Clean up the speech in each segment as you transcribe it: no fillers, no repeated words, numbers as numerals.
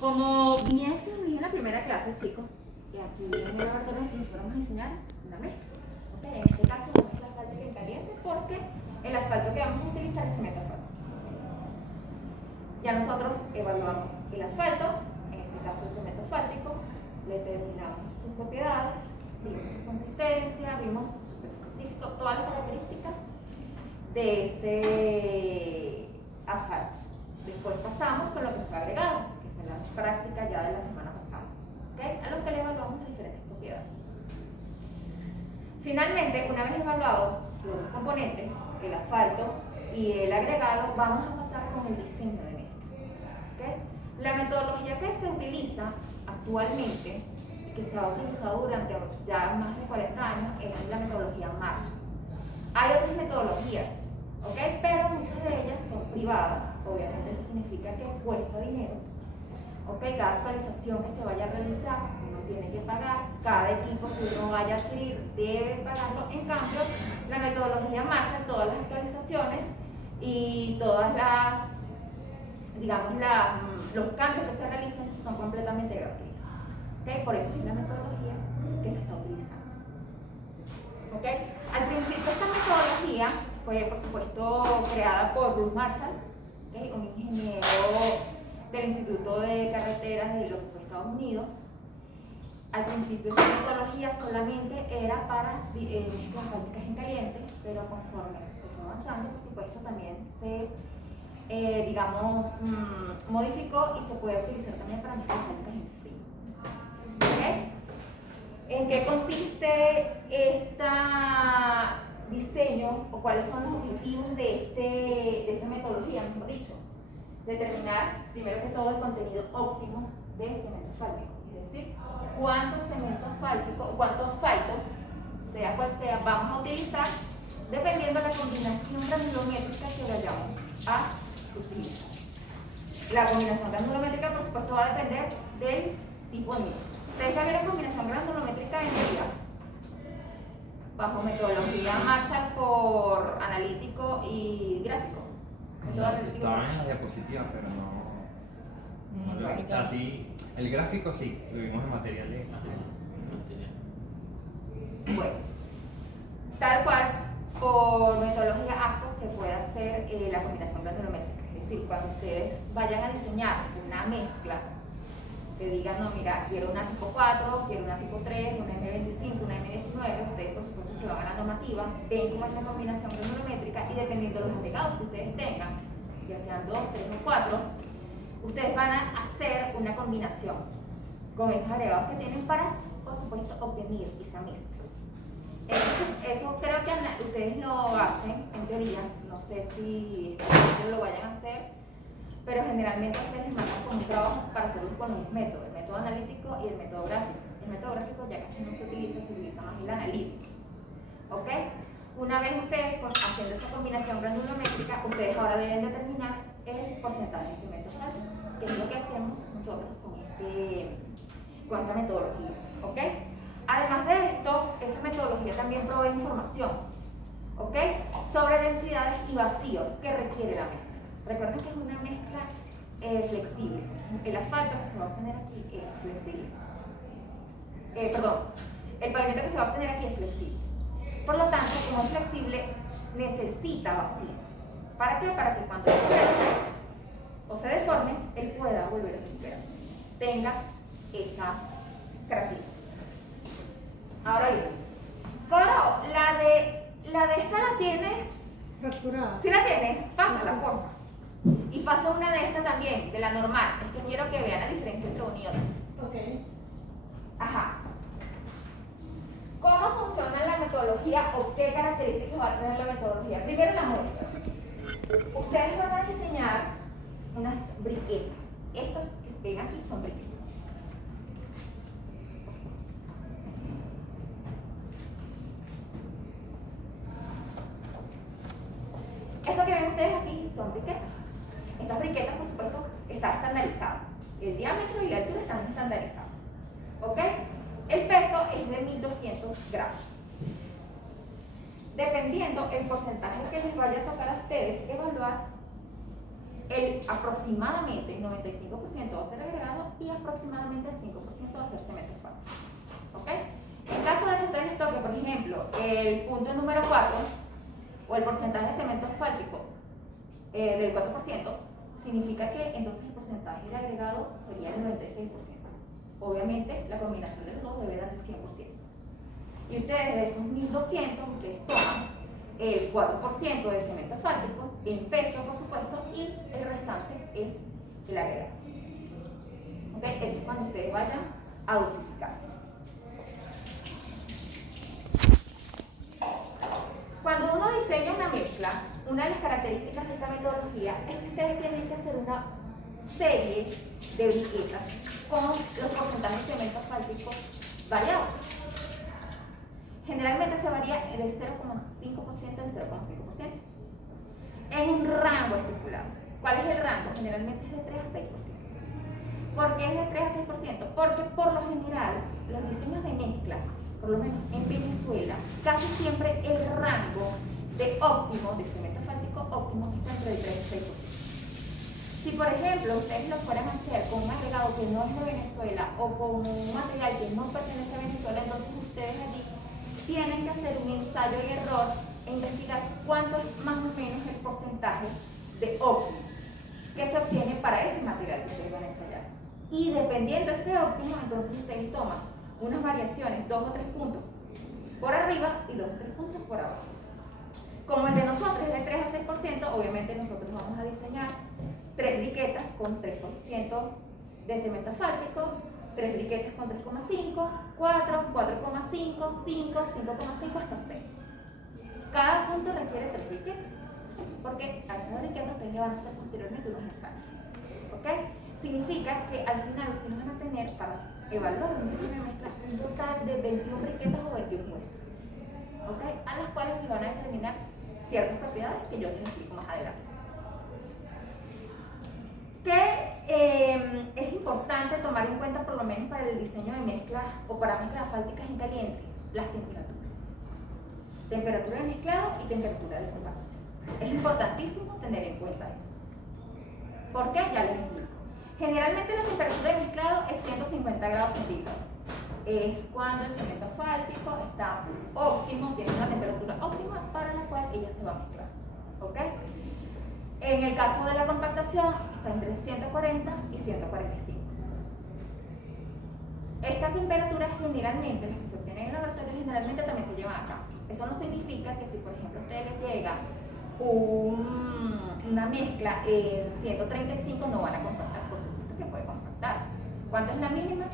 Como bien se nos dijo en la primera clase, chicos, y aquí en el laboratorio nosotros vamos a diseñar una mezcla. ¿Okay? En este caso, una mezcla asfáltica en caliente porque el asfalto que vamos a utilizar es cemento asfáltico. Ya nosotros evaluamos el asfalto, en este caso el cemento asfáltico, le determinamos sus propiedades, vimos su consistencia, vimos su peso específico, todas las características de ese asfalto. Después pasamos con lo que fue agregado, que fue la práctica ya de la semana pasada, ¿okay? A lo que le evaluamos diferentes propiedades. Finalmente, una vez evaluados los componentes, el asfalto y el agregado, vamos a pasar con el diseño de mezcla, ¿okay? La metodología que se utiliza actualmente y que se ha utilizado durante ya más de 40 años es la metodología Marshall. Hay otras metodologías, ¿okay? Pero muchas de ellas son privadas. Obviamente eso significa que cuesta dinero, ¿okay? Cada actualización que se vaya a realizar uno tiene que pagar, cada equipo que uno vaya a adquirir debe pagarlo. En cambio, la metodología Marshall, todas las actualizaciones y todas las, digamos, los cambios que se realizan son completamente gratuitos, ¿okay? Por eso es la metodología que se está utilizando, ¿okay? Al principio esta metodología fue, por supuesto, creada por Bruce Marshall, ¿okay? Un ingeniero del Instituto de Carreteras de los Estados Unidos. Al principio esta metodología solamente era para mezclas asfálticas en caliente, pero conforme se fue avanzando, por supuesto, también se, digamos, modificó y se puede utilizar también para mezclas asfálticas en frío, ¿okay? ¿En qué consiste este diseño o cuáles son los objetivos de esta metodología, mejor dicho? Determinar, primero que todo, el contenido óptimo de cemento asfáltico, es decir, cuánto cemento asfáltico o cuánto asfalto, sea cual sea, vamos a utilizar dependiendo de la combinación granulométrica que vayamos a utilizar. La combinación granulométrica, por supuesto, va a depender del tipo de mezcla. Ustedes ya vieron combinación granulométrica en medida bajo metodología Marshall por analítico y gráfico. Estaban en las diapositivas, pero no Bueno, o sea, sí, el gráfico sí, lo vimos en materiales. Bueno, tal cual, por metodología ASCO se puede hacer la combinación granulométrica. Es decir, cuando ustedes vayan a diseñar una mezcla, que digan, no, mira, quiero una tipo 4, quiero una tipo 3, una M25, una M19, ustedes por supuesto se van a la normativa, ven cómo es la combinación granulométrica y dependiendo de los agregados que ustedes tengan, ya sean 2, 3 o 4, ustedes van a hacer una combinación con esos agregados que tienen para, por supuesto, obtener esa mezcla. Eso creo que ustedes lo hacen en teoría, no sé si lo vayan a hacer, pero generalmente ustedes les mandan con un trabajo para hacerlo con un método, el método analítico y el método gráfico. El método gráfico ya casi no se utiliza más el analítico, ¿ok? Una vez ustedes, haciendo esa combinación granulométrica, ustedes ahora deben determinar el porcentaje de cemento asfáltico, que es lo que hacemos nosotros con esta metodología, ¿ok? Además de esto, esa metodología también provee información, ¿ok? Sobre densidades y vacíos que requiere la mezcla. Recuerden que es una mezcla flexible. El asfalto que se va a obtener aquí es flexible. El pavimento que se va a obtener aquí es flexible. Por lo tanto, como es flexible, necesita vacíos. ¿Para qué? Para que cuando se o se deforme, él pueda volver a recuperar. Tenga esa característica. Ahora bien, Coro, la de esta la tienes fracturada. Si la tienes, pásala, porfa. Y pasa una de esta también, de la normal. Es que quiero que vean la diferencia entre uno y otro. Ok. Ajá. ¿Cómo funciona la metodología o qué características va a tener la metodología? Primero la muestra. Ustedes van a diseñar unas briquetas. Estos que ven aquí son briquetas. Esto que ven ustedes aquí son briquetas. Estas briquetas, por supuesto, están estandarizadas. El diámetro y la altura están estandarizados. ¿Ok? El peso es de 1200 gramos. Dependiendo el porcentaje que les vaya a tocar a ustedes evaluar, aproximadamente el 95% va a ser agregado aproximadamente el 5% va a ser cemento fáctico. ¿Ok? En caso de que ustedes les toque, por ejemplo, el punto número 4 o el porcentaje de cemento asfáltico del 4%, significa que entonces el porcentaje de agregado sería el 96%. Obviamente, la combinación de los dos debe dar el 100%. Y ustedes de esos 1.200, ustedes toman el 4% de cemento asfáltico en peso, por supuesto, y el restante es el agregado. ¿Ok? Eso es cuando ustedes vayan a dosificar. Cuando uno diseña una mezcla, una de las características de esta metodología es que ustedes tienen que hacer una serie de briquetas con los porcentajes de cemento asfáltico variados. Generalmente se varía de 0,5% al 0,5% en un rango estipulado. ¿Cuál es el rango? Generalmente es de 3 a 6%. ¿Por qué es de 3 a 6%? Porque por lo general los diseños de mezcla, por lo menos en Venezuela, casi siempre el rango de óptimo, de cemento asfáltico óptimo, está entre el 3 y 6%. Si por ejemplo ustedes lo fueran a hacer con un agregado que no es de Venezuela o con un material que no pertenece a Venezuela, entonces ustedes allí tienen que hacer un ensayo y error e investigar cuánto es más o menos el porcentaje de óptimo que se obtiene para ese material que ustedes van a ensayar. Y dependiendo de ese óptimo, entonces ustedes toman unas variaciones, 2 o 3 puntos por arriba y 2 o 3 puntos por abajo. Como el de nosotros es de 3 a 6%, obviamente nosotros vamos a diseñar 3 briquetas con 3% de cemento asfáltico, 3 briquetas con 3,5, 4, 4,5, 5, 5,5 hasta 6. Cada punto requiere 3 briquetas, porque a esas briquetas ustedes le van a hacer posteriormente unos ensayos. ¿Ok? Significa que al final ustedes van a tener para evaluar un diseño de mezcla un total de 21 briquetas o 21 muestras. ¿Ok? A las cuales les van a determinar ciertas propiedades que yo les explico más adelante. Que es importante tomar en cuenta, por lo menos para el diseño de mezclas o para mezclas asfálticas en caliente, las temperaturas. Temperatura de mezclado y temperatura de compactación. Es importantísimo tener en cuenta eso. ¿Por qué? Ya les explico. Generalmente la temperatura de mezclado es 150 grados centígrados. Es cuando el cemento asfáltico está óptimo, tiene una temperatura óptima para la cual ella se va a mezclar. ¿Ok? En el caso de la compactación, está entre 140 y 145. Estas temperaturas generalmente, las que se obtienen en el laboratorio, generalmente también se llevan acá. Eso no significa que si, por ejemplo, a ustedes les llega una mezcla en 135, no van a compactar. Por supuesto que puede compactar. ¿Cuánto es la mínima?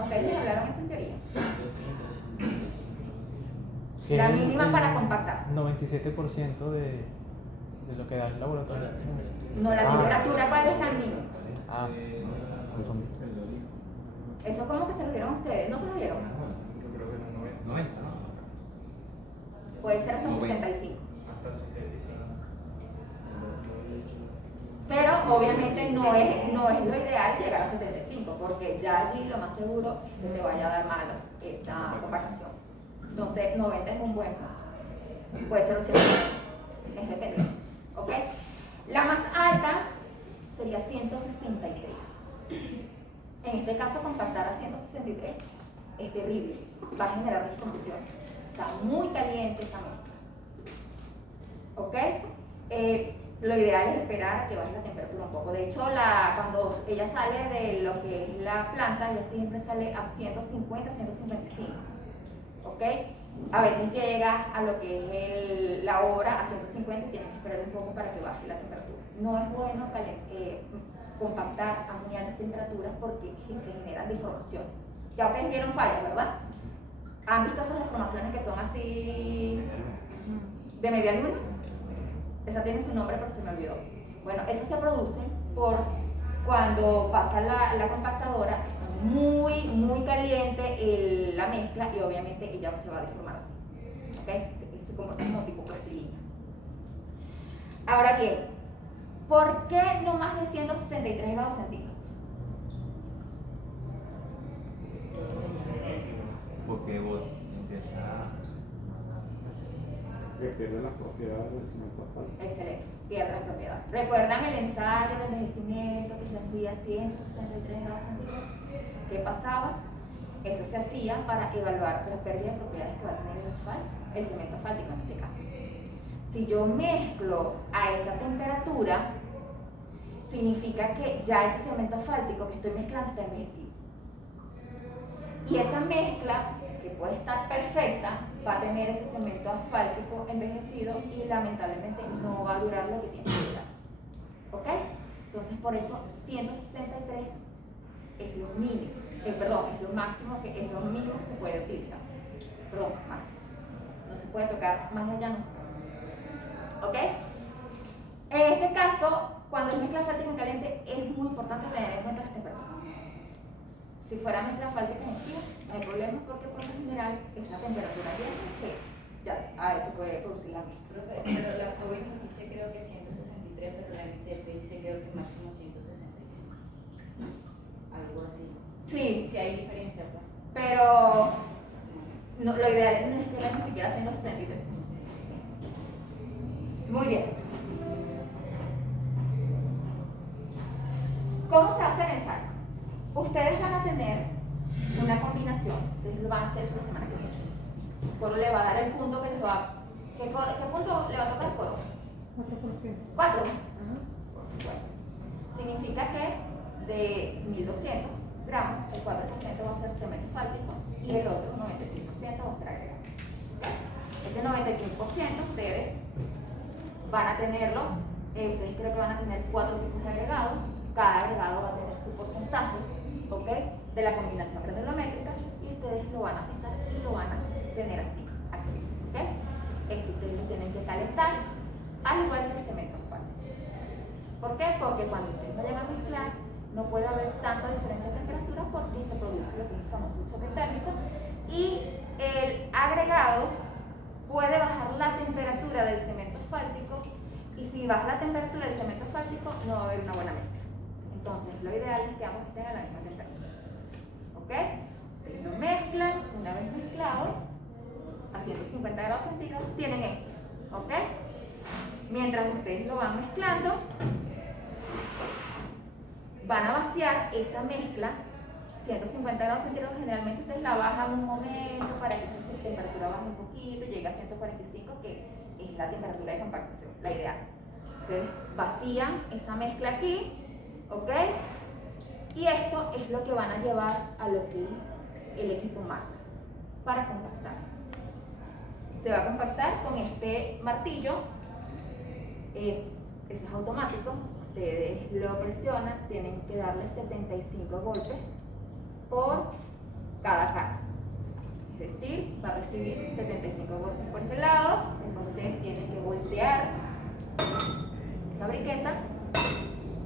Ok, les hablaron eso en teoría. La mínima para compactar. 97% de lo que da el laboratorio. No, la temperatura, ¿cuál es la mínima? Confundí. Eso como que se lo dieron a ustedes, ¿no se lo dieron? Yo creo que era 90, ¿no? Puede ser hasta 90. 75. Hasta 75. Pero obviamente no es lo ideal llegar a 75, porque ya allí lo más seguro es que te vaya a dar malo esa compactación. Entonces 90 es un buen punto. Puede ser 80, es dependiente. ¿Ok? La más alta sería 163. En este caso, compactar a 163 es terrible, va a generar disfunción. Está muy caliente esa mezcla. ¿Ok? Lo ideal es esperar a que baje la temperatura un poco. De hecho, cuando ella sale de lo que es la planta, ella siempre sale a 150, 155. ¿Ok? A veces llega a lo que es la obra a 150 y tienen que esperar un poco para que baje la temperatura. No es bueno compactar a muy altas temperaturas porque se generan deformaciones. Ya ustedes vieron fallas, ¿verdad? ¿Han visto esas deformaciones que son así de media luna? Esa tiene su nombre, pero se me olvidó. Bueno, esas se producen por cuando pasa la compactadora, muy, muy caliente la mezcla y obviamente ella se va a deformar así. ¿Ok? Se comporta como tipo plastilina. Ahora bien, ¿por qué no más de 163 grados centígrados? Porque vos empieza Que pierde las propiedades del cemento asfáltico. Excelente, pierde la propiedad. ¿Recuerdan el ensayo de envejecimiento que se hacía a 163 grados centígrados? ¿Qué pasaba? Eso se hacía para evaluar la pérdida de propiedades que va a tener el cemento asfáltico en este caso. Si yo mezclo a esa temperatura, significa que ya ese cemento asfáltico que estoy mezclando está envejecido. Y esa mezcla, que puede estar perfecta, va a tener ese cemento asfáltico envejecido y lamentablemente no va a durar lo que tiene que durar. ¿Ok? Entonces por eso 163 es lo mínimo, es lo máximo, que es lo mínimo que se puede utilizar. Perdón, máximo. No se puede tocar, más allá no se puede. ¿Ok? En este caso, cuando es mezcla asfáltica en caliente, es muy importante tener en cuenta las temperaturas. Si fuera mezcla asfáltica en frío, no hay problema porque por lo general esa temperatura ya se puede producir la mezcla. Profe, pero la ONU dice creo que 163, pero la MTF dice creo que máximo 165. Algo así. Sí, Si hay diferencia, pues. pero no, lo ideal no es llegar ni siquiera a 163. Muy bien. ¿Cómo se hace el ensayo? Ustedes van a tener una combinación, ustedes lo van a hacer eso la semana que viene. Coro le va a dar el punto que les va a... ¿Qué punto le va a tocar el coro? 4%. 4. Bueno, significa que de 1200 gramos, el 4% va a ser cemento asfáltico y el otro 95% va a ser agregado. Ese 95% ustedes van a tenerlo, ustedes creo que van a tener 4 tipos de agregados, cada agregado va a tener su porcentaje, ¿ok? De la combinación granulométrica y ustedes lo van a pesar y lo van a tener así, aquí, ¿ok? Esto ustedes lo tienen que calentar, al igual que el cemento asfáltico. ¿Por qué? Porque cuando ustedes vayan a mezclar, no puede haber tanta diferencia de temperatura porque se produce lo que es el famoso choque térmico y el agregado puede bajar la temperatura del cemento asfáltico y si baja la temperatura del cemento asfáltico no va a haber una buena mezcla. Entonces lo ideal es que ambos estén a la misma temperatura. ¿Ok? Ustedes lo mezclan, una vez mezclado a 150 grados centígrados tienen esto. ¿Ok? Mientras ustedes lo van mezclando, van a vaciar esa mezcla 150 grados centígrados. Generalmente ustedes la bajan un momento para que esa temperatura baje un poquito, llegue a 145, que es la temperatura de compactación, la ideal. Ustedes vacían esa mezcla aquí, ¿ok? Y esto es lo que van a llevar a lo que es el equipo marzo para compactar. Se va a compactar con este martillo, eso es automático. Ustedes lo presionan, tienen que darle 75 golpes por cada cara. Es decir, va a recibir 75 golpes por este lado, después ustedes tienen que voltear esa briqueta,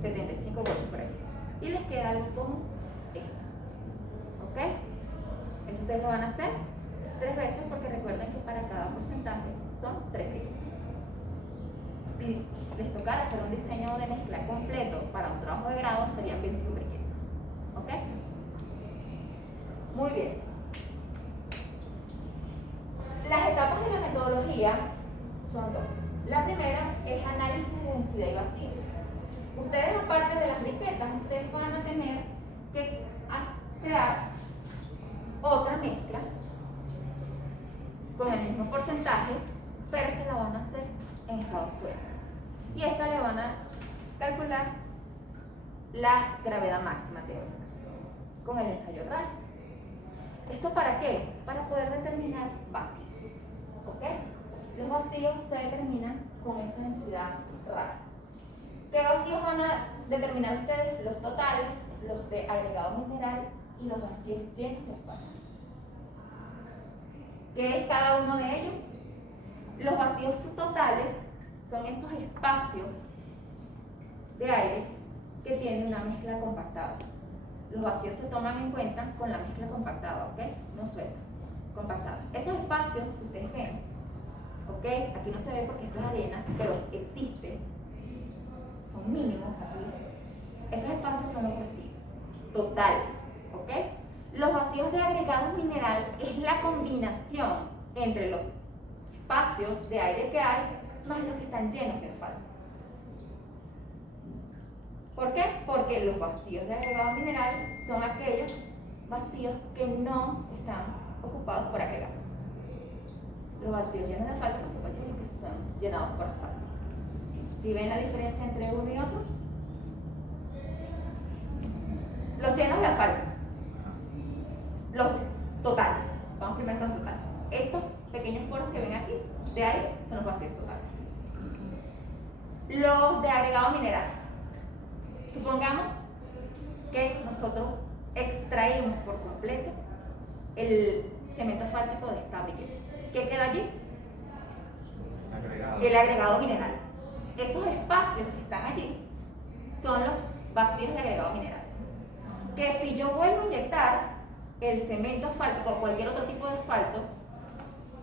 75 golpes por aquí. Y les queda algo como esto. ¿Ok? Eso ustedes lo van a hacer 3 veces porque recuerden que para cada porcentaje son 3 briquetas. Si les tocara hacer un diseño de mezcla completo para un trabajo de grado, serían 21 briquetas. ¿Ok? Muy bien. Las etapas de la metodología son 2. La primera es análisis de densidad y vacío. Ustedes, aparte de las briquetas, ustedes van a tener que crear otra mezcla con el mismo porcentaje, pero esta la van a hacer en estado suelto. Y esta le van a calcular la gravedad máxima teórica con el ensayo RAS. ¿Esto para qué? Para poder determinar vacíos. ¿Ok? Los vacíos se determinan con esa densidad RAS. ¿Qué vacíos van a determinar ustedes? Los totales, los de agregado mineral y los vacíos llenos de espacio. ¿Qué es cada uno de ellos? Los vacíos totales son esos espacios de aire que tienen una mezcla compactada. Los vacíos se toman en cuenta con la mezcla compactada, ¿ok? No suelta, compactada. Esos espacios que ustedes ven, ¿ok? Aquí no se ve porque esto es arena, pero existe, son mínimos aquí. Esos espacios son los vacíos totales, ¿ok? Los vacíos de agregados mineral es la combinación entre los espacios de aire que hay más los que están llenos de asfalto. ¿Por qué? Porque los vacíos de agregado mineral son aquellos vacíos que no están ocupados por agregado. Los vacíos llenos de asfalto, por supuesto, los que son llenados por asfalto. ¿Sí ven la diferencia entre uno y otro? Los llenos de asfalto, los totales, vamos primero con los totales. Estos pequeños poros que ven aquí de aire son los vacíos totales. Los de agregado mineral. Supongamos que nosotros extraímos por completo el cemento asfáltico de esta briqueta. ¿Qué queda allí? Agregado. El agregado mineral. Esos espacios que están allí son los vacíos de agregado mineral. Que si yo vuelvo a inyectar el cemento asfáltico o cualquier otro tipo de asfalto,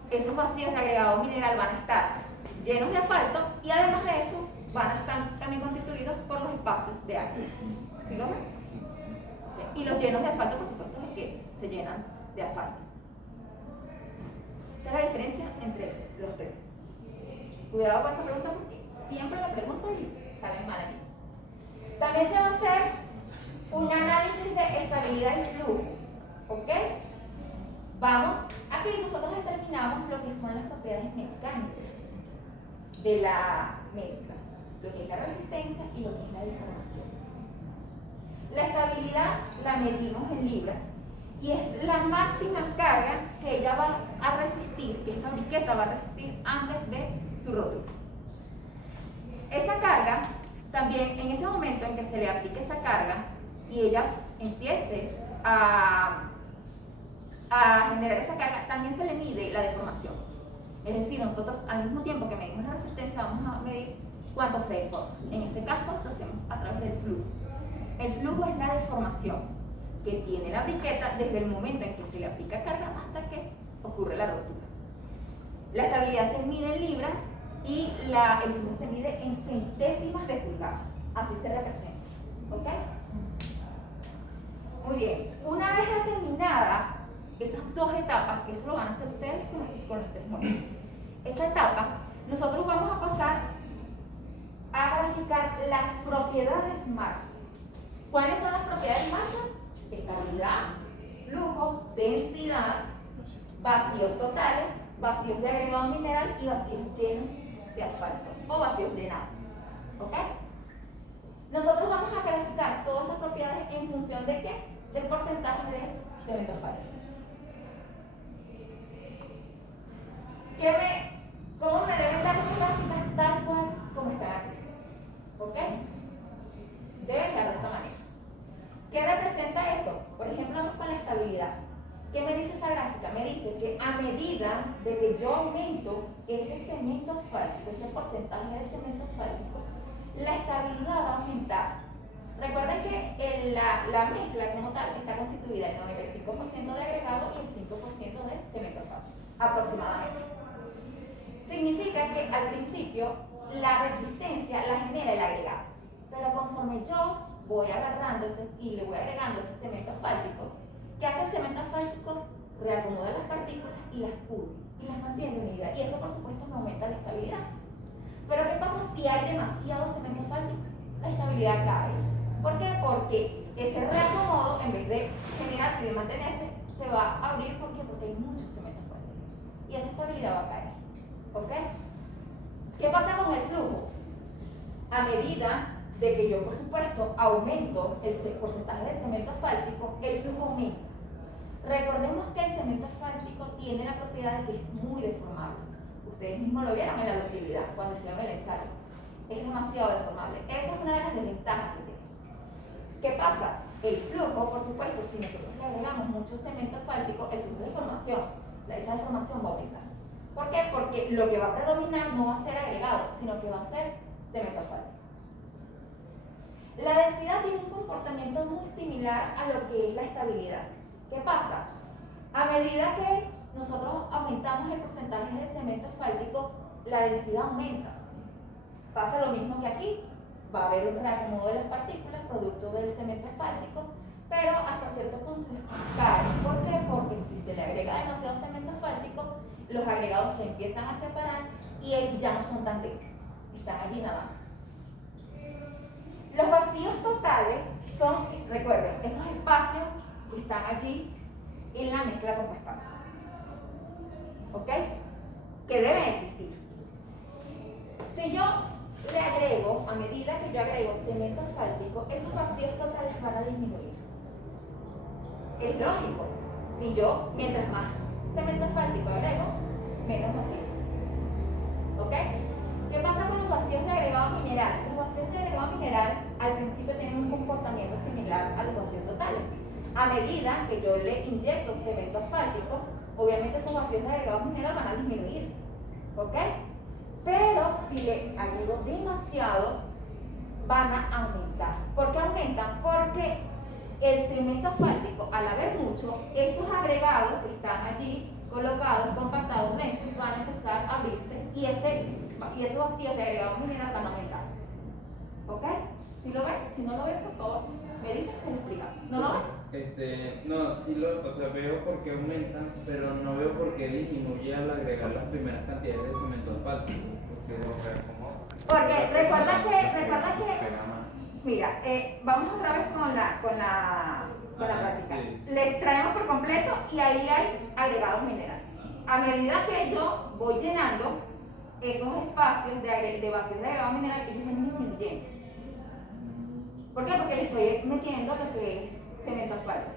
esos vacíos de agregado mineral van a estar llenos de asfalto y además de eso van a estar también constituidos por los espacios de aire. ¿Sí lo ven? Y los llenos de asfalto, por supuesto, los que se llenan de asfalto. Esa es la diferencia entre los tres. Cuidado con esa pregunta porque siempre la pregunto y salen mal aquí. También se va a hacer un análisis de estabilidad y flujo. ¿Ok? Vamos, aquí nosotros determinamos lo que son las propiedades mecánicas de la mezcla, lo que es la resistencia y lo que es la deformación. La estabilidad la medimos en libras y es la máxima carga que ella va a resistir, que esta briqueta va a resistir antes de su rotura. Esa carga, también en ese momento en que se le aplique esa carga y ella empiece a generar esa carga, también se le mide la deformación. Es decir, nosotros al mismo tiempo que medimos la resistencia vamos a medir cuánto se deforma. En este caso lo hacemos a través del flujo. El flujo es la deformación que tiene la briqueta desde el momento en que se le aplica carga hasta que ocurre la rotura. La estabilidad se mide en libras y el flujo se mide en centésimas de pulgada. Así se representa. ¿Ok? Muy bien. Una vez determinada esas dos etapas, que eso lo van a hacer ustedes con los tres módulos. Esa etapa, nosotros vamos a pasar a graficar las propiedades Marshall. ¿Cuáles son las propiedades Marshall? Estabilidad, flujo, densidad, vacíos totales, vacíos de agregado mineral y vacíos llenos de asfalto o vacíos llenados. ¿Ok? Nosotros vamos a graficar todas esas propiedades en función de ¿qué? Del porcentaje de cemento asfáltico. ¿Cómo me deben dar esas gráficas tal cual como están aquí? ¿Ok? Deben dar de esta manera. ¿Qué representa eso? Por ejemplo, vamos con la estabilidad. ¿Qué me dice esa gráfica? Me dice que a medida de que yo aumento ese cemento asfáltico, ese porcentaje de cemento asfáltico, la estabilidad va a aumentar. Recuerden que la mezcla como tal está constituida del 95% de agregado y el 5% de cemento asfáltico, aproximadamente. Significa que al principio la resistencia la genera el agregado, pero conforme yo voy agarrando y le voy agregando ese cemento asfáltico, ¿qué hace el cemento asfáltico? Reacomoda las partículas y las une y las mantiene unidas, y eso por supuesto me aumenta la estabilidad. Pero ¿qué pasa si hay demasiado cemento asfáltico? La estabilidad cae. ¿Por qué? Porque ese reacomodo, en vez de generarse y de mantenerse, se va a abrir. ¿Por qué? Porque hay mucho cemento asfáltico y esa estabilidad va a caer. ¿Ok? ¿Qué pasa con el flujo? A medida de que yo, por supuesto, aumento el porcentaje de cemento asfáltico, el flujo aumenta. Recordemos que el cemento asfáltico tiene la propiedad de que es muy deformable. Ustedes mismos lo vieron en la ductilidad cuando hicieron el ensayo. Es demasiado deformable. Esa es una de las desventajas que tiene. ¿Qué pasa? El flujo, por supuesto, si nosotros le agregamos mucho cemento asfáltico, el flujo de deformación, esa deformación va a aumentar. ¿Por qué? Porque lo que va a predominar no va a ser agregado, sino que va a ser cemento asfáltico. La densidad tiene un comportamiento muy similar a lo que es la estabilidad. ¿Qué pasa? A medida que nosotros aumentamos el porcentaje de cemento asfáltico, la densidad aumenta. Pasa lo mismo que aquí. Va a haber un reacomodo de las partículas producto del cemento asfáltico, pero hasta cierto punto cae. ¿Por qué? Porque si se le agrega demasiado cemento asfáltico, los agregados se empiezan a separar y ya no son tan densos, están allí nada más. Los vacíos totales son, recuerden, esos espacios que están allí en la mezcla compactada, ¿ok? Que deben existir. Si yo le agrego, a medida que yo agrego cemento asfáltico, esos vacíos totales van a disminuir. Es lógico. Si yo, mientras más cemento asfáltico agrego, menos vacío. ¿Ok? ¿Qué pasa con los vacíos de agregado mineral? Los vacíos de agregado mineral al principio tienen un comportamiento similar a los vacíos totales. A medida que yo le inyecto cemento asfáltico, obviamente esos vacíos de agregado mineral van a disminuir. ¿Ok? Pero si le agrego demasiado, van a aumentar. ¿Por qué aumentan? Porque el cemento asfáltico, al haber mucho, esos agregados que están allí colocados, compactados, densos, van a empezar a abrirse y esos vacíos de agregado mineral van a aumentar. ¿Ok? ¿Sí lo ven? Si no lo ven, por favor, me dicen que se lo explica. ¿No lo ves? No, sí o sea, veo por qué aumentan, pero no veo por qué disminuye al agregar las primeras cantidades de cemento asfáltico. Porque recuerda que mira, vamos otra vez con la práctica. Sí. Le extraemos por completo y ahí hay agregados minerales. A medida que yo voy llenando esos espacios de vacíos de agregado mineral, ellos van disminuyendo. ¿Por qué? Porque le estoy metiendo lo que es cemento asfáltico.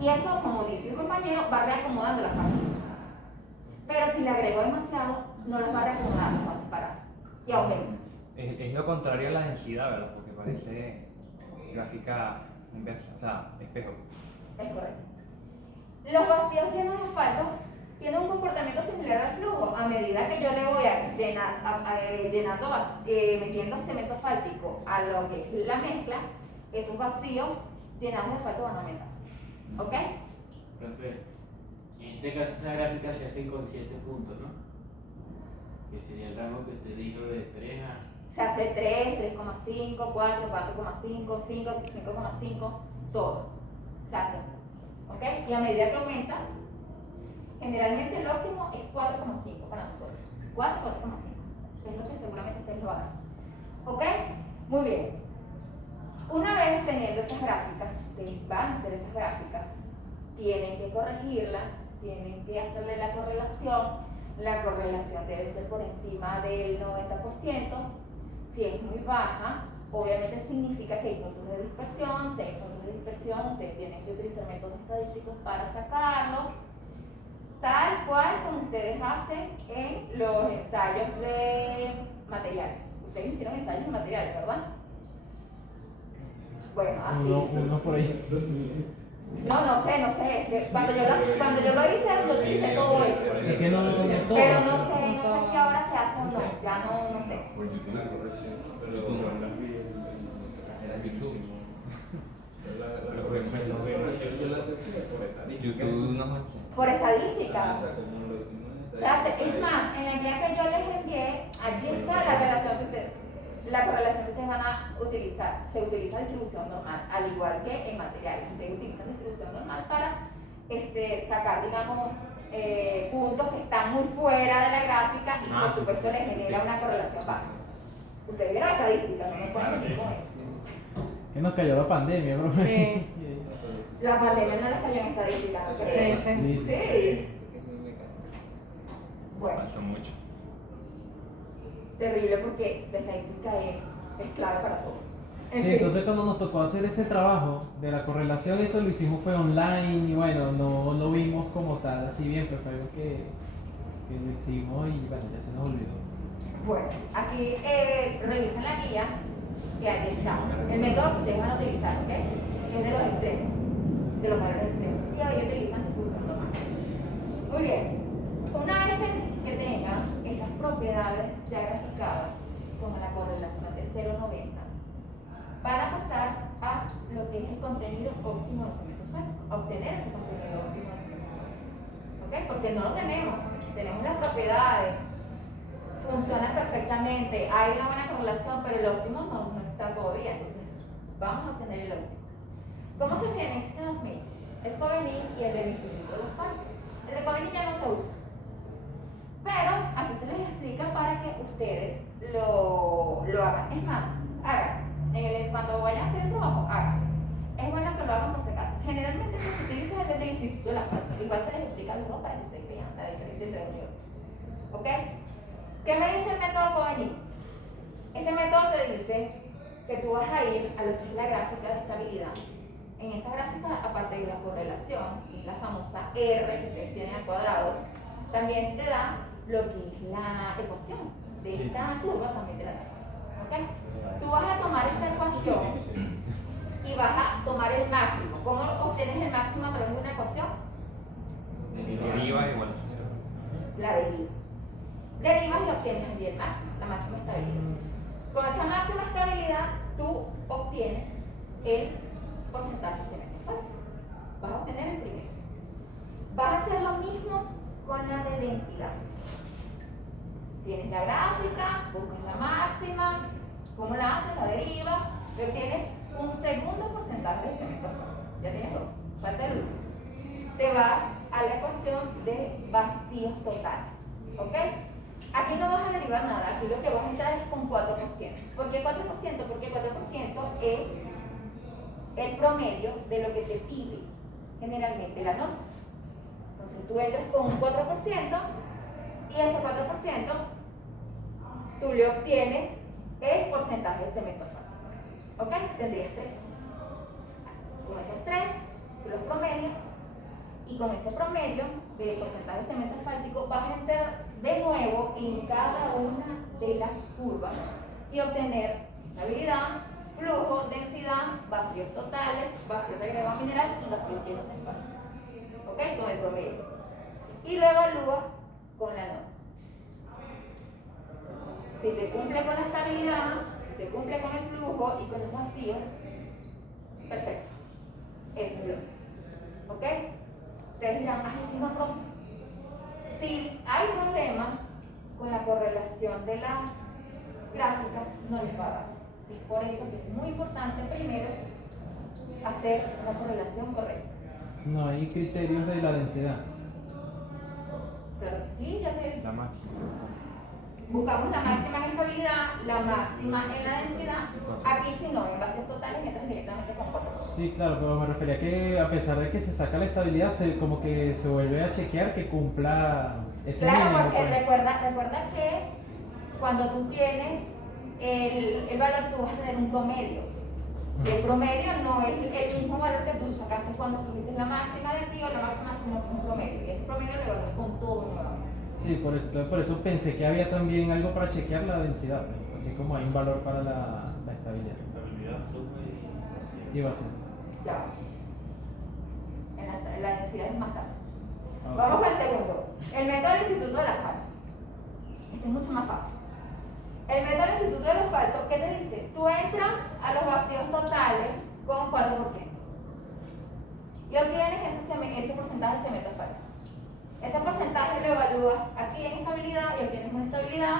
Y eso, como dice el compañero, va reacomodando las partes. Pero si le agrego demasiado, no las va a reacomodar, las va a separar. Y aumenta. Es lo contrario a la densidad, ¿verdad? Porque parece gráfica inversa, o sea, espejo. Es correcto. Los vacíos llenos de asfalto tienen un comportamiento similar al flujo. A medida que yo le voy a metiendo cemento asfáltico a lo que es la mezcla, esos vacíos llenados de asfalto van a aumentar. ¿Ok? Profe, en este caso esa gráfica se hace con 7 puntos, ¿no? Que sería el rango que te dijo de 3 a... Se hace 3, 3,5, 4, 4,5, 5, 5,5, todo. Se hace. ¿Ok? Y a medida que aumenta, generalmente el óptimo es 4,5 para nosotros. 4, 4,5. Es lo que seguramente ustedes lo hagan. ¿Ok? Muy bien. Una vez teniendo esas gráficas, ustedes van a hacer esas gráficas, tienen que corregirlas, tienen que hacerle la correlación. La correlación debe ser por encima del 90%. Si es muy baja, obviamente significa que hay puntos de dispersión. Si hay puntos de dispersión, ustedes tienen que utilizar métodos estadísticos para sacarlos, tal cual como ustedes hacen en los ensayos de materiales. Ustedes hicieron ensayos de materiales, ¿verdad? Bueno, así. Uno por ahí. No sé. Es que cuando yo lo hice, yo utilicé todo eso. Es que no todo. Pero no sé si ahora se hace o no. Ya no sé. La corrección, pero Era YouTube. la corrección yo la sé por estadística. YouTube no sé. Por estadística. O sea, como lo hicimos en Se hace. estadística. Es más, en la guía que yo les envié, allí está la relación que ustedes. La correlación que ustedes van a utilizar, se utiliza distribución normal, al igual que en materiales. Ustedes utilizan distribución normal para sacar, digamos, puntos que están muy fuera de la gráfica y por supuesto les genera una correlación baja. Ustedes vieron estadística, no me pueden venir con eso. Que nos cayó la pandemia, bro. Sí. La pandemia no les cayó en estadística, ¿no creen? Sí. Sí. Bueno. Pasó mucho. Terrible porque la estadística es clave para todo. En Sí, fin. entonces cuando nos tocó hacer ese trabajo de la correlación, eso lo hicimos fue online y bueno, no lo vimos como tal, así bien, pero fue algo que lo hicimos y bueno, ya se nos olvidó. Bueno, aquí revisen la guía, que aquí está. El método que ustedes van a utilizar, ¿ok? Es de los extremos, de los valores extremos. Y ahora utilizan distribución normal. Muy bien. Una vez que tengan estas propiedades ya graficadas con la correlación de 0,90, van a pasar a lo que es el contenido óptimo de cemento asfáltico, a obtener ese contenido óptimo de cemento asfáltico. ¿Ok? Porque no lo tenemos las propiedades, funcionan perfectamente, hay una buena correlación, pero el óptimo no está todavía, entonces vamos a obtener el óptimo. ¿Cómo se obtiene? Existen dos métodos, el Covenant y el del Instituto de Asfalto. El de convenio ya no se usa. Pero aquí se les explica para que ustedes lo hagan. Es más, hagan. Cuando vayan a hacer el trabajo, hagan. Es bueno que lo hagan por si acaso. Generalmente se utiliza el del Instituto de la Falta. Igual se les explica luego para que ustedes vean la diferencia entre uno y otro. ¿Ok? ¿Qué me dice el método convenio? Este método te dice que tú vas a ir a lo que es la gráfica de estabilidad. En esa gráfica, aparte de la correlación, que es la famosa R que ustedes tienen al cuadrado, también te da lo que es la ecuación de esta curva, también te la da. ¿Ok? Tú vas a tomar esa ecuación y vas a tomar el máximo. ¿Cómo obtienes el máximo a través de una ecuación? Deriva igual a cero. La derivas. Derivas y obtienes allí el máximo, la máxima estabilidad. Con esa máxima estabilidad, tú obtienes el porcentaje de cemento falto. Vas a obtener el primero. Vas a hacer lo mismo con la de densidad. Tienes la gráfica, buscas la máxima, ¿cómo la haces? La derivas, pero tienes un segundo porcentaje de cemento falto. Ya tienes dos, falta el uno. Te vas a la ecuación de vacíos totales. ¿Ok? Aquí no vas a derivar nada, aquí lo que vas a entrar es con 4%. ¿Por qué 4%? Porque 4% es el promedio de lo que te pide generalmente la norma. Entonces tú entras con un 4% y ese 4% tú le obtienes el porcentaje de cemento falto. ¿Ok? Tendrías 3. Con esos 3 tú los promedias y con ese promedio del porcentaje de cemento asfáltico vas a entrar de nuevo en cada una de las curvas y obtener estabilidad, flujo, densidad, vacíos totales, vacíos de agregado mineral y vacíos llenos de espacio. ¿Ok? Con el promedio. Y lo evalúas con la norma. Si te cumple con la estabilidad, si te cumple con el flujo y con los vacíos, perfecto. Eso es lo. ¿Ok? Ustedes dirán, si no, profe. Si hay problemas con la correlación de las gráficas, no les va a dar. Es por eso que es muy importante primero hacer una correlación correcta. No hay criterios de la densidad. Claro que sí, ya te La máxima. buscamos la máxima en estabilidad, la máxima en la densidad. Aquí si no, en vacíos totales entras directamente con 4%. Sí, claro, pero me refería que a pesar de que se saca la estabilidad, como que se vuelve a chequear que cumpla ese Claro, mínimo. porque Pues. recuerda que cuando tú tienes el valor, tú vas a tener un promedio. Y el promedio no es el mismo valor que tú sacaste cuando tuviste la máxima de ti o la máxima, sino un promedio. Y ese promedio lo evalúas con todo nuevamente. Sí, por eso pensé que había también algo para chequear la densidad, pues, así como hay un valor para la estabilidad. Estabilidad, flujo y Y vacío. Ya va. En la densidad es más tarde. Ah, Vamos con el segundo. El método del Instituto del Asfalto. Este es mucho más fácil. El método del Instituto del Asfalto, ¿qué te dice? Tú entras a los vacíos totales con 4%. Y obtienes ese porcentaje de cemento asfáltico. Ese porcentaje lo evalúas aquí en estabilidad y obtienes una estabilidad.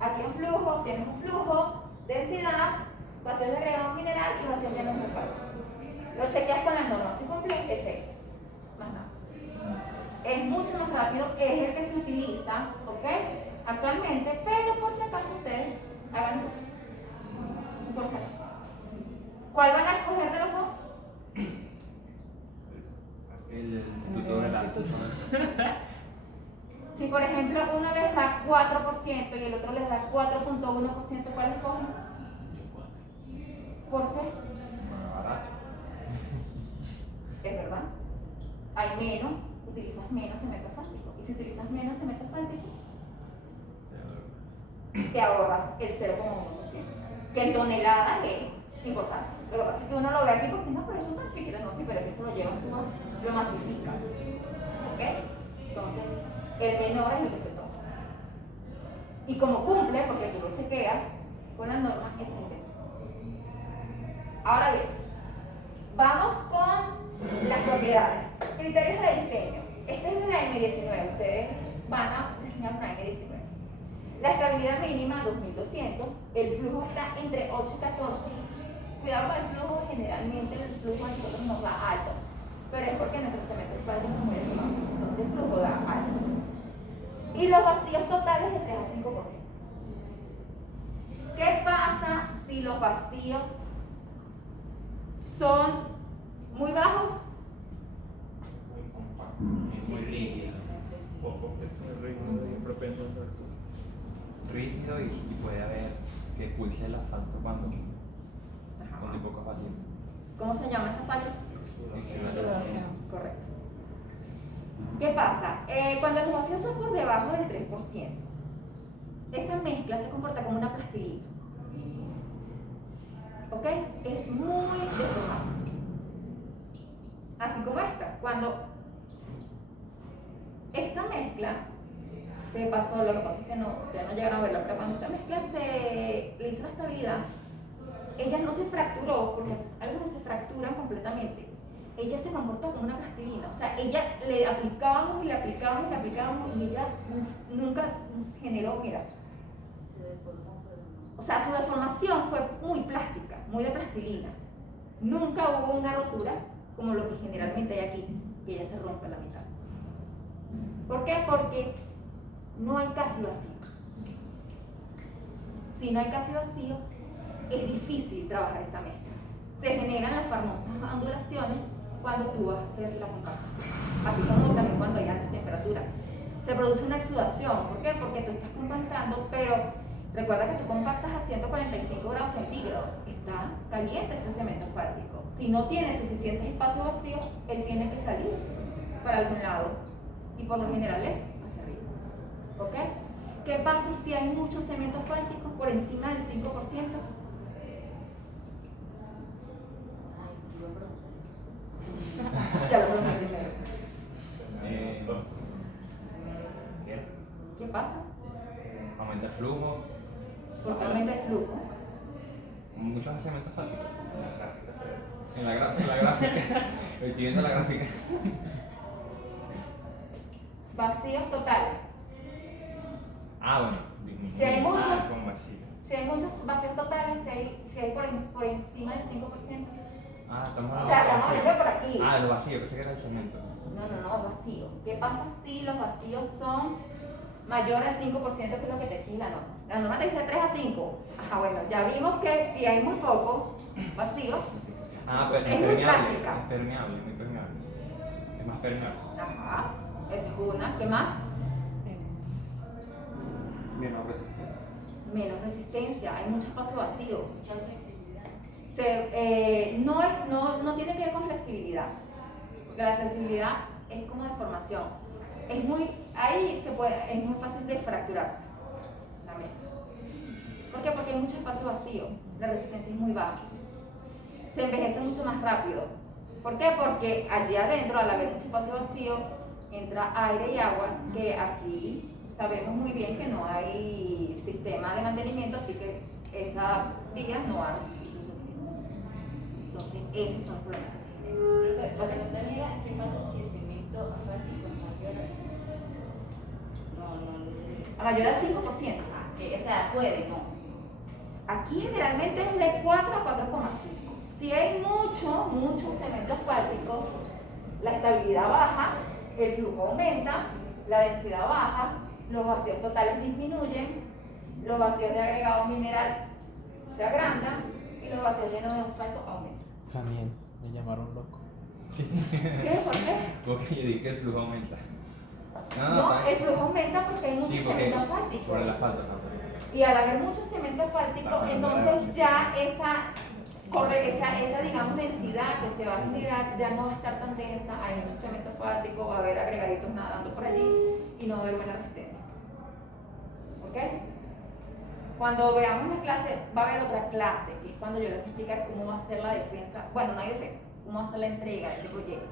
Aquí en flujo, obtienes un flujo, densidad, vacíos de agregado mineral y vacíos llenos de asfalto. Lo chequeas con la norma. Si cumple, es 6. Más nada. Es mucho más rápido, es el que se utiliza, ¿ok? Actualmente, pero por si acaso ustedes hagan por si acaso. ¿Cuál van a escoger de los dos? el tutor Si por ejemplo uno les da 4% y el otro les da 4.1%, ¿cuál escogen? ¿Por qué? barato. Es verdad. Hay menos, utilizas menos cemento asfáltico. Y si utilizas menos cemento asfáltico, te ahorras el 0,1%. Que en toneladas es importante. Lo que pasa es que uno lo ve aquí porque no, pero eso es tan chiquito, no sé, pero es que se lo llevan tú, lo masificas. ¿Ok? Entonces, el menor es el que se toma. Y como cumple, porque tú lo chequeas con la norma, es el menor. Ahora bien, vamos con las propiedades. Criterios de diseño. Este es de la M19. Ustedes van a diseñar una M19. La estabilidad mínima 2200. El flujo está entre 8 y 14. Cuidado con el flujo, generalmente el flujo a nosotros nos da alto. Pero es porque nuestro cemento asfáltico es muy elevado. Entonces entonces el flujo da alto. Y los vacíos totales de 3 a 5%. ¿Qué pasa si los vacíos son muy bajos? Es muy rígido. Poco flexible, y propenso a fractura. Rígido y puede haber que pulse el asfalto cuando muy pocos vacíos. ¿Cómo se llama esa falla? Exudación. Correcto. ¿Qué pasa? Cuando los vacíos son por debajo del 3%, esa mezcla se comporta como una plastilina. ¿Ok? Es muy deformada. Así como esta. Cuando esta mezcla se pasó, lo que pasa es que no, ustedes no llegaron a verla, pero cuando esta mezcla le hizo la estabilidad, ella no se fracturó, porque algunos se fracturan completamente. Ella se comportó como una plastilina, o sea, ella le aplicábamos y le aplicábamos y le aplicábamos y ella nunca generó, mira. Se deformó, pero no. O sea, su deformación fue muy plástica, muy de plastilina. Nunca hubo una rotura como lo que generalmente hay aquí, que ella se rompe a la mitad. ¿Por qué? Porque no hay casi vacíos. Si no hay casi vacíos, es difícil trabajar esa mezcla. Se generan las famosas ondulaciones cuando tú vas a hacer la compactación, así como también cuando hay alta temperatura. Se produce una exudación. ¿Por qué? Porque tú estás compactando, pero recuerda que tú compactas a 145 grados centígrados. Está caliente ese cemento asfáltico. Si no tiene suficientes espacios vacíos, él tiene que salir para algún lado y por lo general es hacia arriba. ¿Ok? ¿Qué pasa si hay mucho cemento asfáltico por encima del 5%? Ay, te iba a preguntar eso. Ya lo pregunté primero. Bien. ¿Qué pasa? Aumenta el flujo. ¿Por qué aumenta el flujo? Muchos vaciamientos asfálticos. En la gráfica se ve. En la gráfica. Estoy viendo la gráfica. Vacíos totales. Ah, bueno. Si hay muchos. Ah, con vacío. Si hay muchos vacíos totales, si hay por encima del 5%. Ah, estamos O hablando sea, de estamos vacío. hablando por aquí. Ah, lo vacío, pensé que era el cemento. No, vacío. ¿Qué pasa si los vacíos son mayores al 5%, que es lo que te dice la norma? La norma te dice 3 a 5. Ajá, bueno, ya vimos que si hay muy poco vacío, Ah, pues Es muy plástica. Es permeable, muy permeable. Es más permeable. ajá, esa es una. ¿Qué más? Menos resistencia. Menos resistencia, hay mucho espacio vacío. Mucha flexibilidad. No tiene que ver con flexibilidad. La flexibilidad es como deformación. Es muy fácil de fracturarse la mezcla. ¿Por qué? Porque hay mucho espacio vacío. La resistencia es muy baja. Se envejece mucho más rápido. ¿Por qué? Porque allí adentro, al haber mucho espacio vacío, entra aire y agua, que aquí sabemos muy bien que no hay sistema de mantenimiento, así que esa vía no ha resistido suficiente. Entonces, esos son los problemas. Entonces, la pregunta era, ¿qué pasa si el cemento asfáltico es mayor a 5%? No. A mayor al 5%. O sea, puede, no. Aquí generalmente es de 4 a 4,5. Si hay mucho cemento asfáltico, la estabilidad baja, el flujo aumenta, la densidad baja, los vacíos totales disminuyen, los vacíos de agregado mineral se agrandan y los vacíos llenos de asfalto aumentan. También me llamaron loco. ¿Qué? ¿Por qué? Porque yo dije que el flujo aumenta. No, está el bien. flujo aumenta porque hay mucho Sí, porque cemento asfáltico. por el asfalto, no. Y al haber mucho cemento asfáltico, Claro, entonces ya esa digamos densidad que se va a generar ya no va a estar tan densa, hay mucho cemento asfáltico, va a haber agregaditos nadando por allí y no va a haber buena resistencia. ¿Ok? Cuando veamos la clase, va a haber otra clase, que es cuando yo les voy a explicar cómo va a ser la defensa, bueno, no hay defensa, cómo va a ser la entrega de ese proyecto.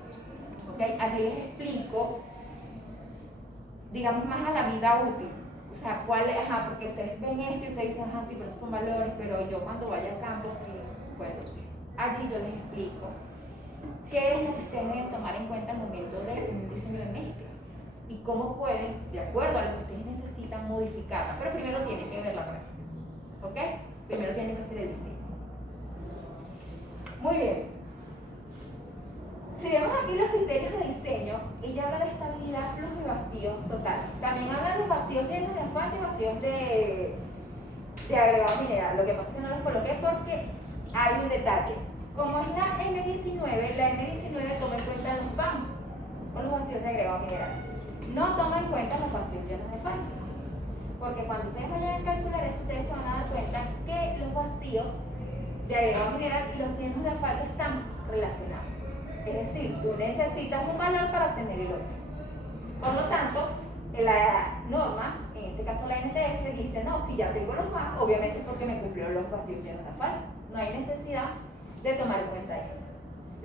¿Ok? Allí les explico, digamos, más a la vida útil. O sea, porque ustedes ven esto y ustedes dicen, sí, pero esos son valores, pero yo cuando vaya al campo, bueno, sí. Allí yo les explico qué es lo que ustedes deben tomar en cuenta al momento de un diseño de mezcla y cómo pueden, de acuerdo a lo que ustedes necesitan, modificarla. Pero primero tienen que ver la práctica. ¿Ok? Primero tienen que hacer el diseño. Muy bien. Si vemos aquí los criterios de diseño, ella habla de estabilidad, flujo y vacíos total. También habla de vacíos llenos de asfalto y vacíos de agregado mineral. Lo que pasa es que no los coloqué porque hay un detalle. Como es la M19, la M19 toma en cuenta los PAM, o los vacíos de agregado mineral. No toma en cuenta los vacíos llenos de asfalto. Porque cuando ustedes vayan a calcular eso, ustedes se van a dar cuenta que los vacíos de agregado mineral y los llenos de asfalto están relacionados. Es decir, tú necesitas un valor para obtener el otro. Por lo tanto, la norma, en este caso la NTF, dice, no, si ya tengo los más, obviamente es porque me cumplieron los vacíos llenos de asfalto. No hay necesidad de tomar en cuenta esto.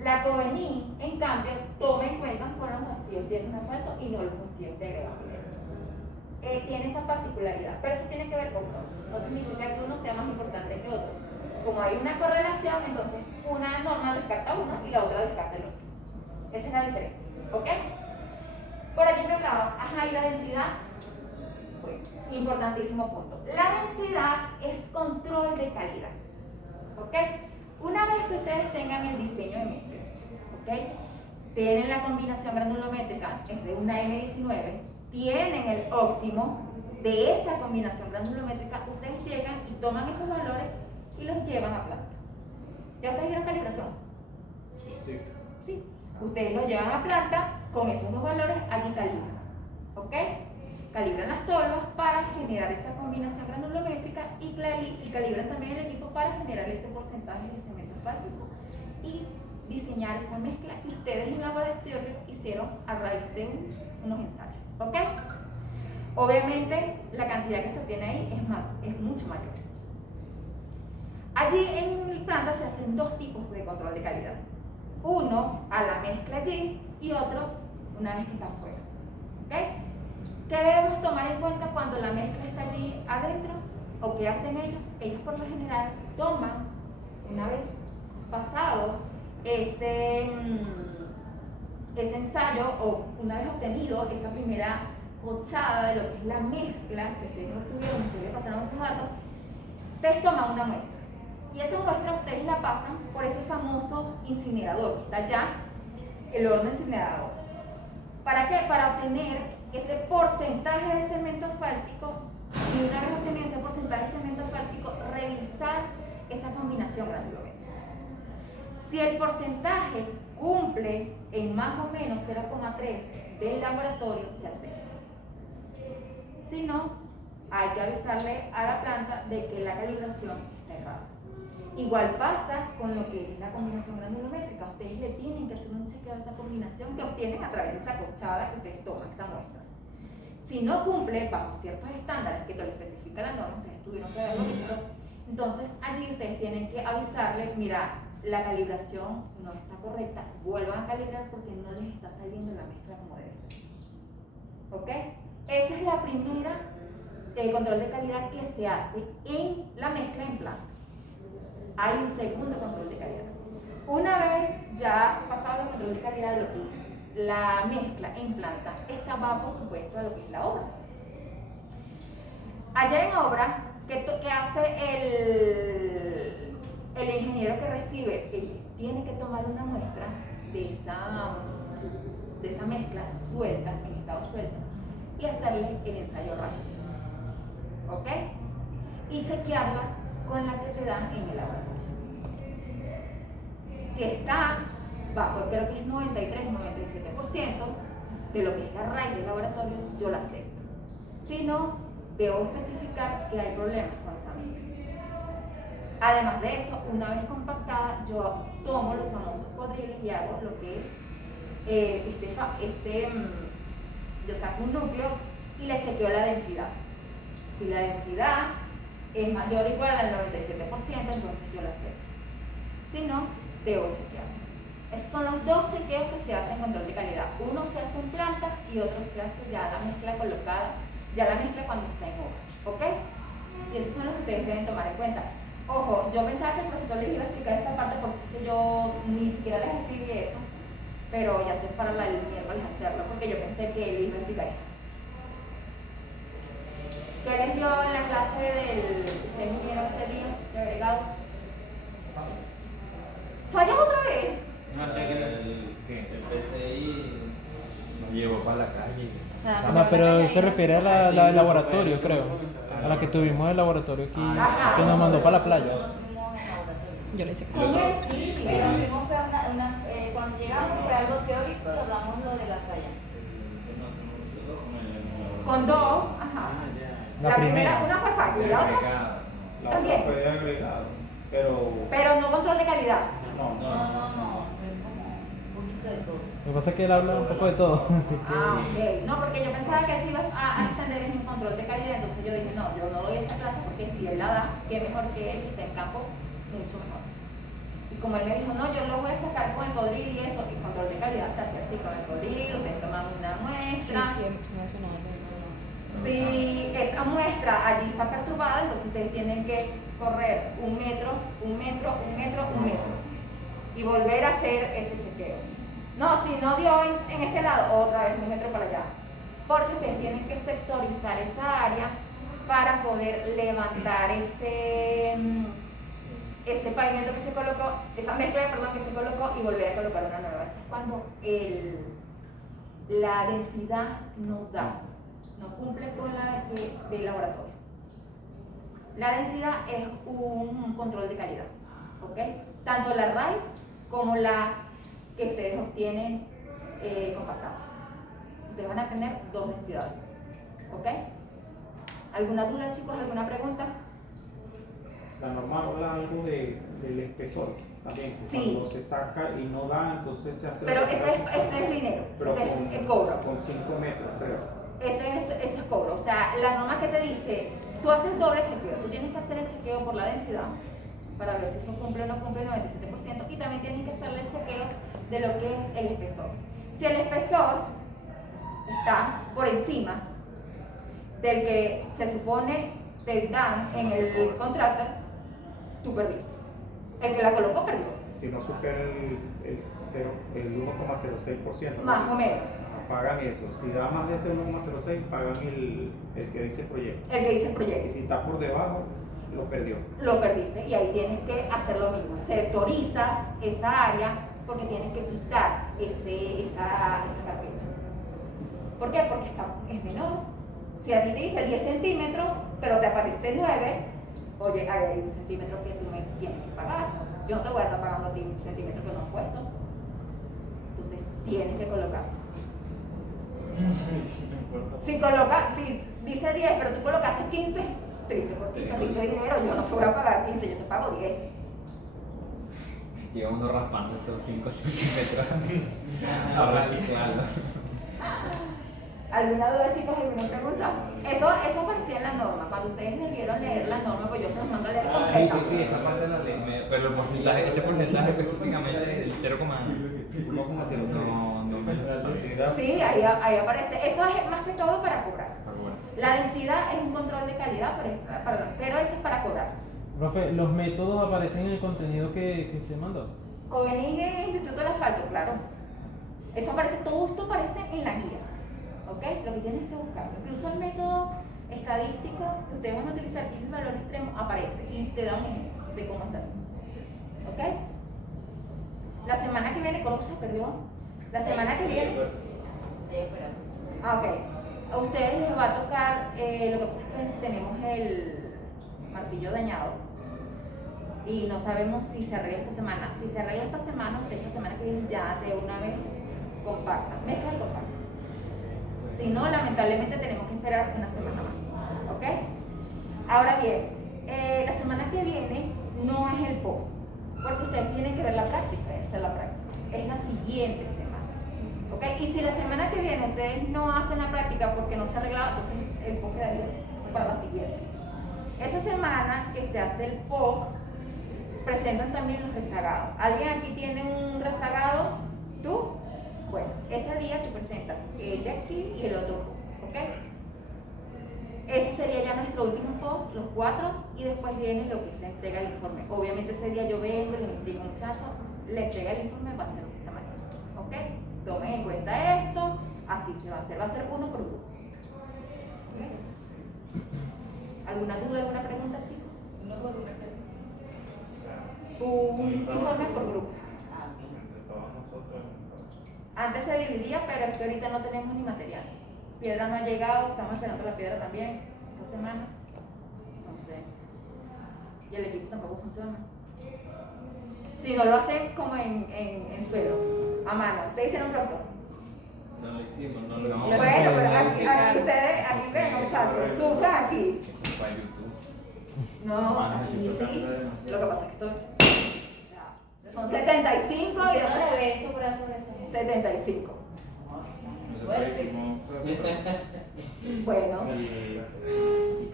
La COVENI, en cambio, toma en cuenta solo los vacíos llenos de asfalto y no los vacíos de agregado mineral. Tiene esa particularidad, pero eso tiene que ver con todo. No significa que uno sea más importante que otro. Como hay una correlación, entonces una norma descarta uno y la otra descarta el otro. Esa es la diferencia, ¿ok? Por aquí me hablaba, ajá, y la densidad. Bueno, importantísimo punto. La densidad es control de calidad, ¿ok? Una vez que ustedes tengan el diseño de mezcla, ¿ok? Tienen la combinación granulométrica, es de una M19, tienen el óptimo de esa combinación granulométrica, ustedes llegan y toman esos valores y los llevan a planta. ¿Ya ustedes vieron calibración? Sí. Sí. Ustedes los llevan a planta con esos dos valores, allí calibran. ¿Ok? Calibran las tolvas para generar esa combinación granulométrica y calibran también el equipo para generar ese porcentaje de cemento asfáltico y diseñar esa mezcla que ustedes en laboratorio hicieron a raíz de unos ensayos. ¿Ok? Obviamente la cantidad que se obtiene ahí es mucho mayor. Allí en planta se hacen dos tipos de control de calidad. Uno a la mezcla allí y otro una vez que está afuera. ¿Okay? ¿Qué debemos tomar en cuenta cuando la mezcla está allí adentro? ¿O qué hacen ellos? Ellos por lo general toman, una vez pasado ese ensayo o una vez obtenido esa primera cochada de lo que es la mezcla, que ustedes no tuvieron, ustedes le pasaron esos datos, ustedes toman una muestra. Y esa muestra ustedes la pasan por ese famoso incinerador, que está allá, el horno incinerador. ¿Para qué? Para obtener ese porcentaje de cemento asfáltico y una vez obtenido ese porcentaje de cemento asfáltico, revisar esa combinación granulométrica. Si el porcentaje cumple en más o menos 0,3 del laboratorio, se acepta. Si no, hay que avisarle a la planta de que la calibración está errada. Igual pasa con lo que es la combinación granulométrica. Ustedes le tienen que hacer un chequeo de esa combinación que obtienen a través de esa cochada que ustedes toman, esa muestra. Si no cumple bajo ciertos estándares que te lo especifica la norma, ustedes tuvieron que haberlo visto, entonces allí ustedes tienen que avisarle, mira, la calibración no está correcta, vuelvan a calibrar porque no les está saliendo la mezcla como debe ser. ¿Ok? Esa es la primera control de calidad que se hace en la mezcla en planta. Hay un segundo control de calidad. Una vez ya pasado el control de calidad de lo que es la mezcla en planta, esta va por supuesto a lo que es la obra. Allá en obra, ¿qué hace el ingeniero que recibe? Él tiene que tomar una muestra de esa mezcla suelta, en estado suelto, y hacerle el ensayo rayos. ¿Ok? Y chequearla con la que te dan en el laboratorio. Si está bajo, creo que es 93-97% de lo que es la raíz del laboratorio, yo la acepto. Si no, debo especificar que hay problemas con esa mezcla. Además de eso, una vez compactada, yo tomo los famosos codriles y hago lo que es yo saco un núcleo y le chequeo la densidad. Si la densidad es mayor o igual al 97%, entonces yo la acepto. Si no, debo chequear. Esos son los dos chequeos que se hacen en control de calidad. Uno se hace en planta y otro se hace ya la mezcla colocada, ya la mezcla cuando está en obra. ¿Ok? Y esos son los que ustedes deben tomar en cuenta. Ojo, yo pensaba que el profesor les iba a explicar esta parte, por eso es que yo ni siquiera les escribí eso, pero ya sé para el miércoles hacerlo, porque yo pensé que él iba a explicar esto. ¿Qué les dio en la clase del ingeniero ese día de agregado? ¿Fallas otra vez? No sé qué es. El PCI Nos llevó para la calle. O sea, No, pero se refiere a la del laboratorio, creo. A la que tuvimos en el laboratorio aquí, Ajá. que nos mandó para la playa. Yo le hice caso. Con él sí. Pero fuimos fue cuando llegamos fue algo teórico y hablamos lo de la falla. Con dos, ajá. Ah, ya. La La primera, primera. una fue falla y la otra. La También. otra fue de agregado, pero Pero no control de calidad. no, No, fue como un poquito de todo. Lo que pasa es que él habla un poco de todo, así que... Ah, ok. No, porque yo pensaba que así iba a extender en un control de calidad, entonces yo dije, no, yo no doy esa clase porque si él la da, qué mejor que él que esté en campo, mucho mejor. Y como él me dijo, no, yo lo voy a sacar con el codril y eso, y control de calidad se hace así con el codril, ustedes toman una muestra. Si esa muestra allí está perturbada, entonces ustedes tienen que correr 1 metro, 1 metro, 1 metro, 1 metro y volver a hacer ese chequeo. No, si no dio en este lado, otra vez 1 metro para allá. Porque ustedes tienen que sectorizar esa área para poder levantar ese pavimento que se colocó, esa mezcla, perdón, que se colocó y volver a colocar una nueva. Eso es cuando la densidad no da, no cumple con la del laboratorio. La densidad es un control de calidad, ¿ok? Tanto la raíz como la que ustedes obtienen compactada. Ustedes van a tener 2 densidades, ¿ok? ¿Alguna duda, chicos? ¿Alguna pregunta? la norma habla algo del espesor también, que Sí. cuando se saca y no da, entonces se hace... Pero la ese es dinero, pero ese con, es cobro. con 5 metros, creo. Eso es cobro. O sea, la norma que te dice, tú haces doble chequeo, tú tienes que hacer el chequeo por la densidad para ver si eso cumple o no cumple el 97% y también tienes que hacerle el chequeo de lo que es el espesor. Si el espesor está por encima del que se supone te dan en el contrato, tú perdiste. El que la colocó perdió. Si no supera el 1,06%. Más o menos. Pagan eso. Si da más de ese 1,06, pagan el que dice proyecto. El que dice el Y proyecto. si está por debajo, lo perdió. Lo perdiste y ahí tienes que hacer lo mismo. Sectorizas esa área porque tienes que quitar esa carpeta. ¿Por qué? Porque es menor. Si a ti te dice 10 centímetros, pero te aparece 9, oye, hay 1 centímetro que tú me tienes que pagar. Yo no te voy a estar pagando a ti 1 centímetro que no has puesto. Entonces tienes que colocar. Si dice 10, pero tú colocaste 15, triste porque perdiste dinero, yo no te voy a pagar 15, yo te pago 10. Lleva uno raspando esos 5 centímetros a reciclarlo. ¿Alguna duda, chicos? ¿Alguna pregunta? Eso aparecía en la norma. Cuando ustedes debieron leer la norma, pues yo se los mando a leer completa. Sí, esa parte la leí. Pero el porcentaje, ese porcentaje específicamente, el 0,1, no me lo sé. Sí, ahí aparece. Eso es más que todo para cobrar. Pero bueno. La densidad es un control de calidad, pero eso es para cobrar. Profe, ¿los métodos aparecen en el contenido que usted mandó? Covenir en el Instituto del Asfalto, claro. Eso aparece, todo esto aparece en la guía. ¿Ok? Lo que tienes que buscar. Incluso el método estadístico que ustedes van a utilizar, que es el valor extremo, aparece y te da un ejemplo de cómo hacerlo. ¿Ok? La semana que viene, ¿cómo se perdió? La semana que viene. Ah, ok. A ustedes les va a tocar, lo que pasa es que tenemos el martillo dañado y no sabemos si se arregla esta semana. Si se arregla esta semana, ustedes esta semana que viene ya de una vez compactan, mezcla y compactan. Si no, lamentablemente tenemos que esperar una semana más. ¿Ok? Ahora bien, la semana que viene no es el post, porque ustedes tienen que ver la práctica, hacer la práctica. Es la siguiente semana. ¿Ok? Y si la semana que viene ustedes no hacen la práctica porque no se ha arreglado, entonces el post quedaría para la siguiente. Esa semana que se hace el post, presentan también los rezagados. ¿Alguien aquí tiene un rezagado? ¿Tú? Bueno, ese día tú presentas el de aquí y el otro post, ¿ok? Ese sería ya nuestro último post, los 4, y después viene lo que es la entrega del informe. Obviamente ese día yo vengo y les digo, muchachos, la entrega del informe va a ser de esta manera, ¿ok? Tomen en cuenta esto, así se va a ser uno por grupo. ¿Okay? ¿Alguna duda, alguna pregunta, chicos? No por una pregunta. Un informe por grupo. Ah, ok. Antes se dividía, pero es que ahorita no tenemos ni material. Piedra no ha llegado, estamos esperando la piedra también esta semana. No sé. Y el equipo tampoco funciona. Si no lo hacen como en suelo, a mano. ¿Ustedes hicieron pronto? No lo hicimos, no lo No. hicimos. Bueno, pero aquí sí, ustedes, aquí ven, muchachos, sufran aquí. Eso fue a YouTube. No, aquí sí. Lo que pasa es que esto son 75 y ¿Por qué no después le ve esos brazos de esa gente? 75. Nosotros hicimos. Bueno,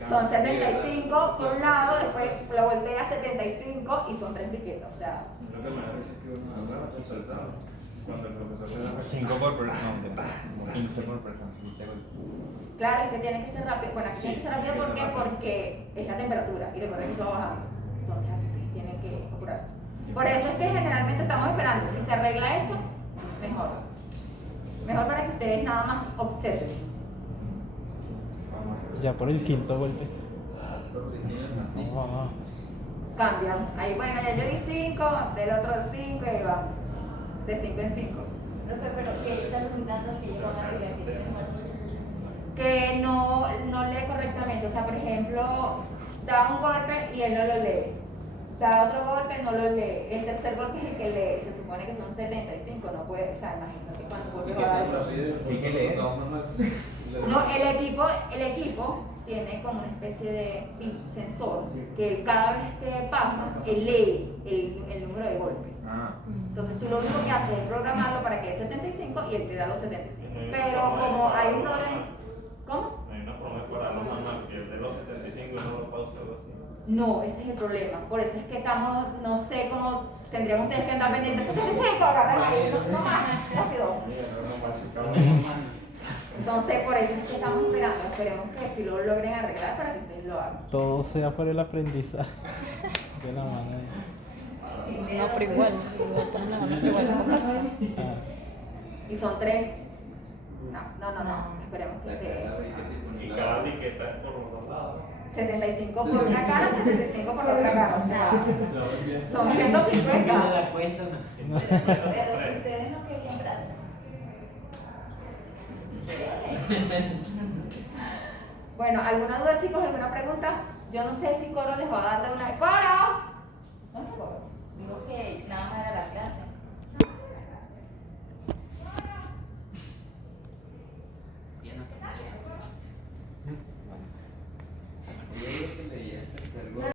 son 75 por un lado, después lo voltea a 75 y son 3 tiquetas. O sea, Lo que me dice es que uno hablaba con salsado. Cuando el profesor le da 5 por persona, no, como 15 por persona. 15 golpes. claro, es que tiene que ser rápido. Bueno, aquí tiene que ser rápido porque es la temperatura y recuerden que eso va bajando. Entonces aquí tienen que apurarse. Por eso es que generalmente estamos esperando. Si se arregla eso, mejor. Mejor para que ustedes nada más observen. Ya por el quinto golpe. Vamos. Cambian. Ahí, bueno, ya yo di 5, del otro 5 y ahí vamos. De 5 en 5. Pero que ellos están resultando que ellos van a arreglar que tienen muerto. Que no lee correctamente. O sea, por ejemplo, da un golpe y él no lo lee. Da otro golpe, no lo lee. El tercer golpe es el que lee. Se supone que son 75, no puede. O sea, imagínate cuántos golpes va a dar. ¿Y qué lees? No, el equipo tiene como una especie de sensor que cada vez que pasa, él lee el número de golpes. Ah. Entonces tú lo único que haces es programarlo para que dé 75 y él te da los 75. Pero como hay un problema. ¿Cómo? Hay una forma de pararlo más mal, que el de los 75 y no lo pausa o algo así. No, ese es el problema. Por eso es que estamos, no sé cómo tendrían ustedes que andar pendientes. 75, agarren ahí, no más, rápido. Entonces, por eso es que estamos esperando. Esperemos que si lo logren arreglar para que ustedes lo hagan. Todo sea por el aprendizaje. De la mano ahí. No, pero igual ponen la mano, pero igual. Ah, Y son 3. No. Esperemos que Y cada etiqueta es por los dos lados. 75 por una cara, 75 por la otra cara. O sea, son No 150. la cuenta, no. Pero ustedes no querían brazos. Bueno, ¿alguna duda, chicos? ¿Alguna pregunta? Yo no sé si Coro les va a dar de una. ¡Coro! ¿Dónde está Coro? Digo que nada más era la clase.